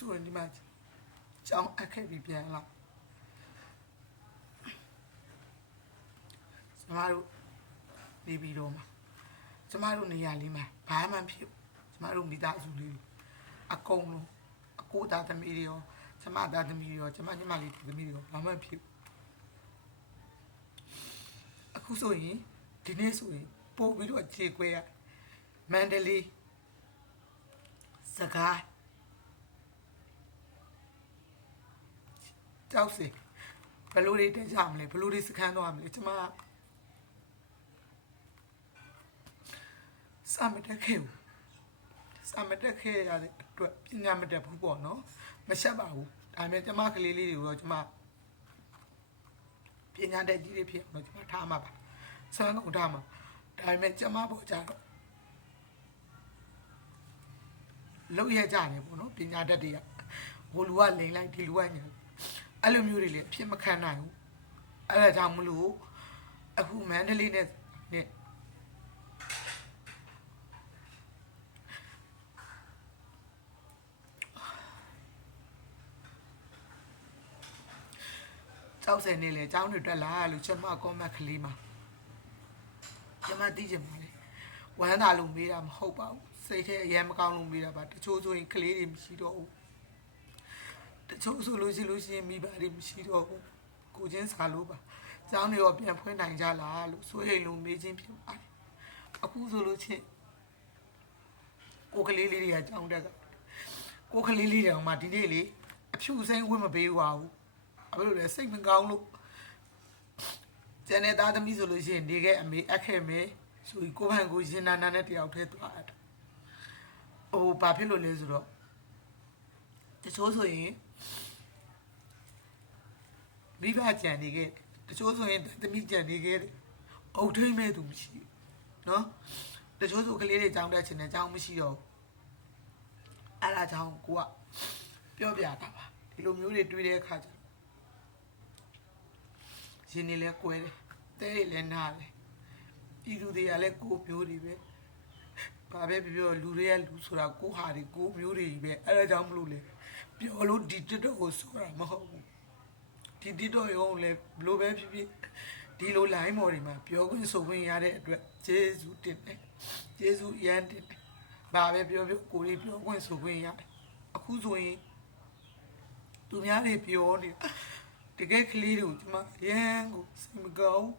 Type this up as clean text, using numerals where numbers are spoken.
ဆိုရင်ဒီမှာကျောင်းအခက်ပြီးပြန်လာကျမတို့နေပြီးတော့မှာကျမတို့နေရာလေးမှာဘာမှမဖြစ်ကျမတို့မိသားစုလေးအကုန်လုံးအကိုသားသမီးတွေရောကျမသားသမီးတွေရောကျမညီမလေးသမီးတွေရောဘာမှမဖြစ်အခုဆိုရင်ဒီနေ့ဆိုရင်ပို့ပြီးတော့ခြေခွဲရမန္တလေးစကားကြောက်စီဘယ်လိုတွေတက်ကြမလဲဘယ်လိုတွေစခန်းသွားမလဲကျမစာမတက်ခဲ့ဘူးစာမတက်ခဲ့ရတဲ့အတွက်ပညာမတက်ဘူးပေါ့နော်မရှက်ပါဘူးဒါပေမဲ့ကျမကလေးလေးတွေကိုတော့ကျမပညာတက်ကြီးတွေဖြစ်အောင်ကျမထားမှာပါစမ်းကုန်ထားမှာဒါပေမဲ့ကျမပေါ်ကြတော့လောက်ရကြတယ်ပေါ့နော်ပညာတက်တွေကဘိုလူကလိန်လိုက်ဒီလူကညာအဲ့လိုမျိုးတွေလည်းအဖြစ်မခံနိုင်ဘူးအဲ့ဒါကြောင့်မလို့အခုမန္တလေးနဲ့ကျောက်စင်နေလေကျောင်းတွေတက်လာလို့ကျမကောမက်ကလေးမှာကျမသိချင်ပါလေဝမ်းသာလို့မေးတာမဟုတ်ပါဘူးစိတ်ထဲအရင်မကောင်းလို့မေးတာပါတချို့ဆိုရင်ကလေးတွေမရှိတော့ဘူးတချို့ဆိုလို့ရှိရင်မိဘတွေမရှိတော့ဘူးကိုချင်းစာလို့ပါကျောင်းတွေရောပြန်ဖွင့်နိုင်ကြလားလို့ဆိုရင်လို့မေးချင်းဖြစ်ပါတယ်အခုဆိုလို့ချင်းကိုကလေးလေးတွေကကျောင်းတက်ကကိုကလေးလေးတွေကမှဒီနေ့လေအဖြူစိမ့်ဝတ်မပေးပါဘူးအဲ့လိုလေစိတ်မကောင်းလို့ကျန်တဲ့သားသမီးဆိုလို့ရှိရင်နေခဲ့အမေအခက်မေဆိုပြီးကိုဖန်ကိုရင်နာနာနဲ့တယောက်တည်းသွားတယ်ဟိုဘာဖြစ်လို့လဲဆိုတော့တချို့ဆိုရင်မိဘကြံနေခဲ့တချို့ဆိုရင်သမီးကြံနေခဲ့အုတ်ထိမ့်မဲ့သူမရှိဘူးနော်တချို့ဆိုကလေးတွေကြောင်းတက်ချင်တယ်ကြောင်းမရှိတော့အဲ့ဒါကြောင့်ကိုကပြောပြတာပါဒီလိုမျိုးတွေတွေးတဲ့အခါကျရင်နေလဲကွဲတယ်တဲလဲနားတယ်ပြည်သူတွေကလည်းကိုမျိုးတွေပဲဘာပဲပြောလူတွေကလူဆိုတာကိုဟာတွေကိုမျိုးတွေပဲအဲ့ဒါကြောင့်မလို့လေပြောလို့ဒီတက်တော့ကိုဆိုတာမဟုတ်ဘူးဒီတက်တော့ရောလေဘလို့ပဲဖြစ်ဖြစ်ဒီလို line မော်တွေမှာပြောခွင့်ဆိုခွင့်ရတဲ့အတွက်ဂျေဇုတင်တယ်ဂျေဇုရန်တင်တယ်ဘာပဲပြောကိုလေးပြောခွင့်ဆိုခွင့်ရတယ်အခုဆိုရင်သူများတွေပြောနေတကယ်ကလေးတွေကိုကျမရန်ကိုစိတ်မကောင်း